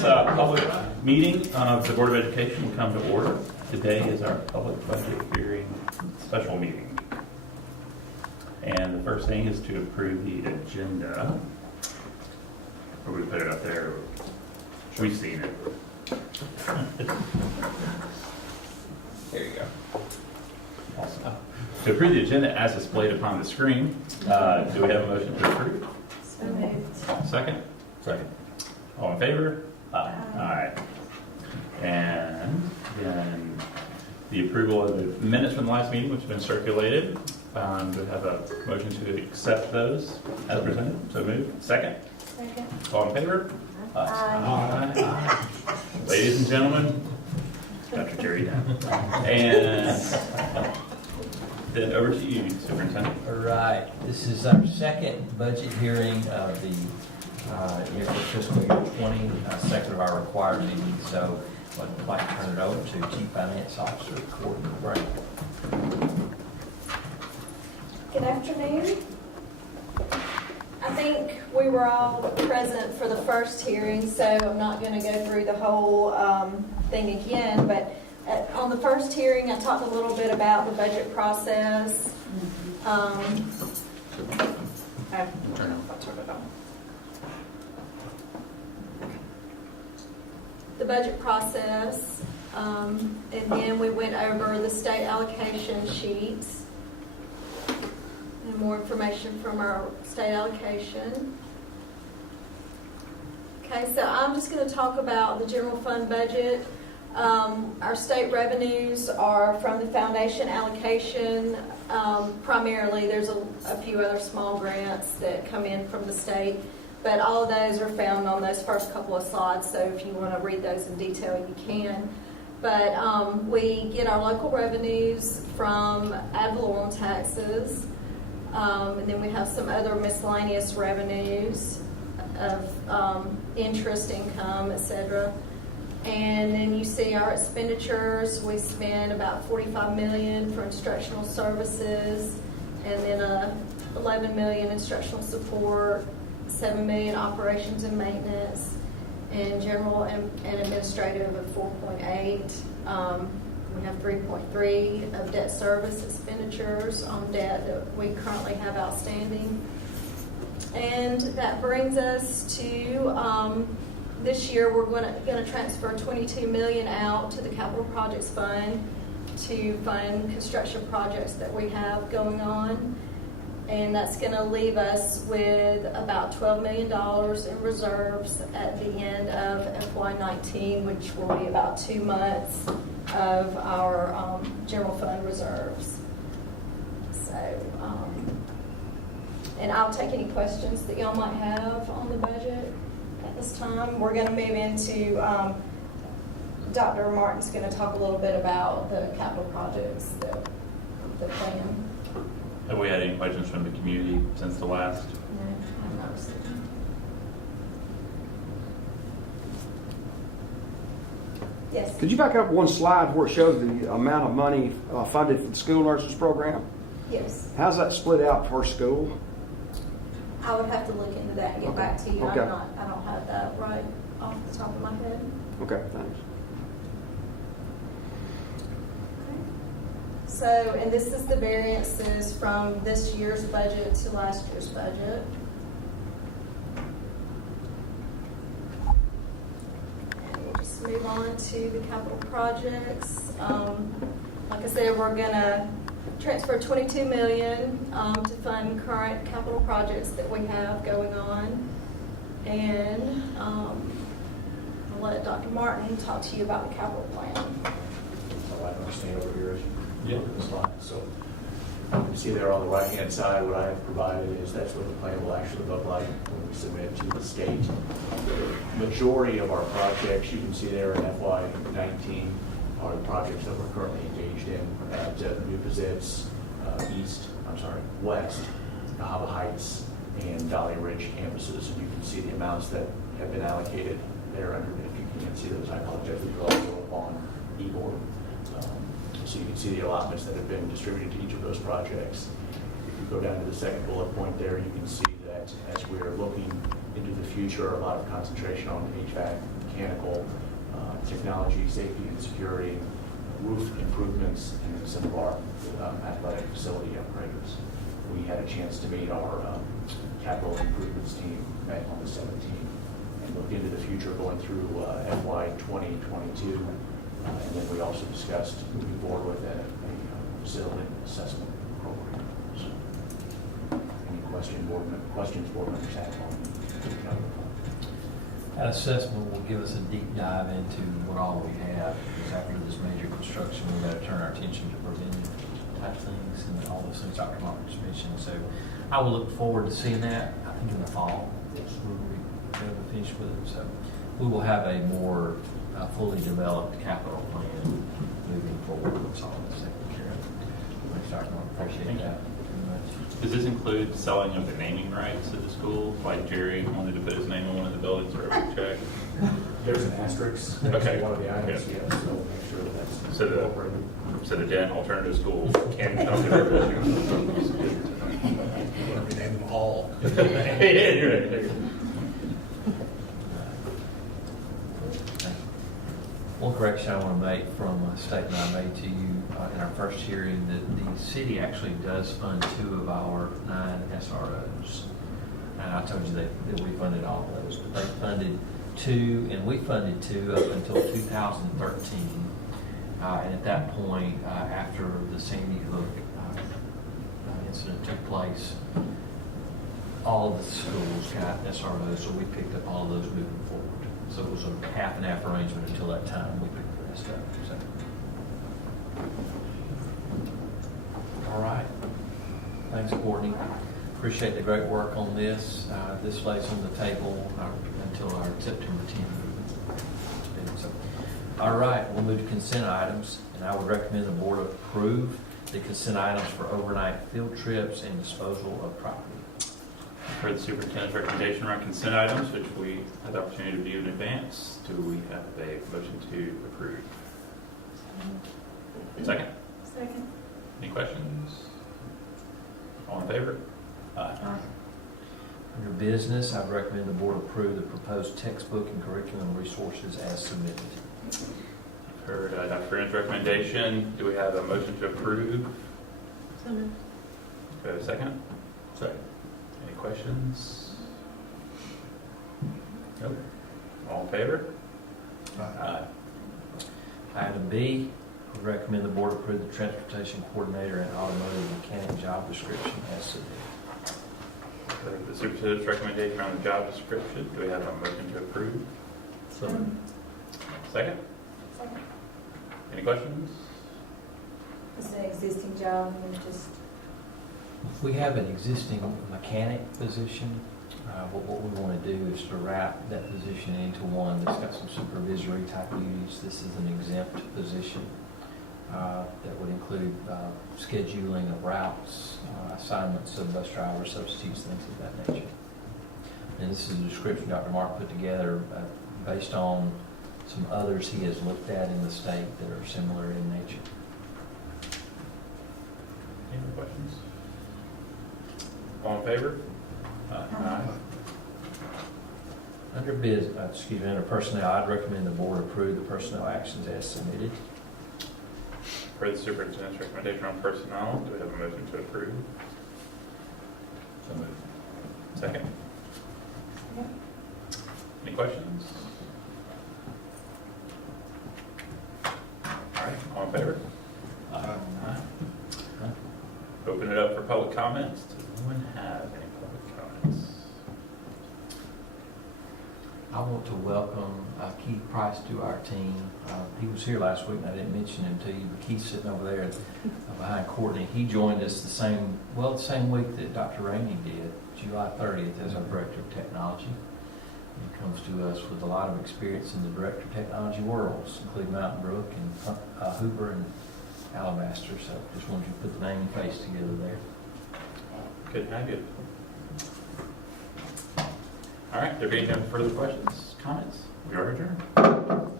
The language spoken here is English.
This public meeting of the Board of Education will come to order. Today is our public budget hearing special meeting. And the first thing is to approve the agenda. Or we put it up there. We've seen it. There you go. Awesome. To approve the agenda as displayed upon the screen, do we have a motion to approve? So moved. Second? Second. All in favor? Aye. And then the approval of the minutes from the last meeting, which have been circulated. Do we have a motion to accept those as presented? So moved. Second? Second. All in favor? Aye. Ladies and gentlemen, Dr. Jerry Dunn. And then over to you, Superintendent. All right, this is our second budget hearing of the year for fiscal year 20, second of our required meeting. So I'd like to turn it over to Chief Finance Officer Courtney Brown. Good afternoon. I think we were all present for the first hearing, so I'm not going to go through the whole thing again, but on the first hearing, I talked a little bit about the budget process. The budget process, and then we went over the state allocation sheets and more information from our state allocation. Okay, so I'm just going to talk about the general fund budget. Our state revenues are from the foundation allocation. Primarily, there's a few other small grants that come in from the state, but all of those are found on those first couple of slides, so if you want to read those in detail, you can. But we get our local revenues from ad valorem taxes, and then we have some other miscellaneous revenues of interest income, etc. And then you see our expenditures. We spend about $45 million for instructional services, and then $11 million instructional support, $7 million operations and maintenance, and general and administrative of 4.8. We have 3.3 of debt service expenditures on debt that we currently have outstanding. And that brings us to this year we're going to transfer $22 million out to the Capital Projects Fund to fund construction projects that we have going on. And that's going to leave us with about $12 million in reserves at the end of FY19, which will be about 2 months of our general fund reserves. So, and I'll take any questions that y'all might have on the budget at this time. We're going to move into, Dr. Martin's going to talk a little bit about the capital projects, the plan. Have we had any questions from the community since the last? No, I'm not receiving. Yes. Could you back up one slide where it shows the amount of money funded for the school nurses program? Yes. How's that split out per school? I would have to look into that and get back to you. Okay. I don't have that right off the top of my head. Okay, thanks. So, and this is the variances from this year's budget to last year's budget. And we'll just move on to the capital projects. Like I said, we're going to transfer $22 million to fund current capital projects that we have going on. And I'll let Dr. Martin talk to you about the capital plan. So I understand over here as you Yeah. look at the slide. So you can see there on the right-hand side, what I have provided is that's what the plan will actually look like when we submit to the state. The majority of our projects, you can see there in FY19, are the projects that we're currently engaged in at New Pizzet's West, Cahaba Heights, and Dahlia Ridge campuses. And you can see the amounts that have been allocated there under, if you can see those, I apologize, these are also up on e-board. So you can see the allotments that have been distributed to each of those projects. If you go down to the second bullet point there, you can see that as we're looking into the future, a lot of concentration on HVAC, mechanical, technology, safety and security, roof improvements, and then some of our athletic facility upgrades. We had a chance to meet our capital improvements team, met on the 17th, and looked into the future going through FY 2022. And then we also discussed moving forward with a facility assessment program. So, any questions board members have on the capital fund? That assessment will give us a deep dive into what all we have, because after this major construction, we've got to turn our attention to preventive type things and all those things Dr. Martin just mentioned. So I will look forward to seeing that, I think in the fall. We'll be finished with it. So we will have a more fully developed capital plan moving forward. That's all I'm saying. Thanks, Dr. Martin. Appreciate that very much. Does this include selling of the naming rights at the school? Like Jerry wanted to put his name on one of the buildings for a check? There's an asterisk next Okay. to one of the items, Yeah. yes, so make sure that's So the- incorporated. So the Dent Alternative School can come to our building. Name them all. Yeah, you're right. One correction I want to make from a statement I made to you in our first hearing, that the city actually does fund 2 of our 9 SROs. And I told you that we funded all of those, but they funded 2, and we funded 2 up until 2013. And at that point, after the Sandy Hook incident took place, all of the schools got SROs, so we picked up all of those moving forward. So it was a half and half arrangement until that time. We picked the rest up. So. All right. Thanks, Courtney. Appreciate the great work on this. This lays on the table until our September 10th. So, all right, we'll move to consent items, and I would recommend the board approve the consent items for overnight field trips and disposal of property. For the superintendent's recommendation around consent items, which we had the opportunity to view in advance, do we have a motion to approve? Second? Second. Any questions? All in favor? Aye. Under business, I would recommend the board approve the proposed textbook and curriculum resources as submitted. Heard Dr. Friend's recommendation. Do we have a motion to approve? So moved. Do we have a second? Second. Any questions? Nope. All in favor? Aye. Item B, I would recommend the board approve the transportation coordinator and automotive mechanic job description as submitted. Heard the superintendent's recommendation on the job description. Do we have a motion to approve? So moved. Second? Second. Any questions? It's an existing job, and it's just, We have an existing mechanic position. What we want to do is to wrap that position into one that's got some supervisory type duties. This is an exempt position that would include scheduling of routes, assignments of bus drivers, substitutes, things of that nature. And this is a description Dr. Mark put together based on some others he has looked at in the state that are similar in nature. Any more questions? All in favor? Aye. Under personnel, I'd recommend the board approve the personnel actions as submitted. For the superintendent's recommendation on personnel, do we have a motion to approve? So moved. Second? Any questions? All right, all in favor? Aye. Open it up for public comments. Does anyone have any public comments? I want to welcome Keith Price to our team. He was here last week, and I didn't mention him to you, but Keith's sitting over there behind Courtney. He joined us the same week that Dr. Rainey did, July 30th, as our Director of Technology. He comes to us with a lot of experience in the Director of Technology worlds, including Mountain Brook and Hoover and Alabaster. So just wanted you to put the name and face together there. Good to have you. All right, there being no further questions, comments, we are adjourned.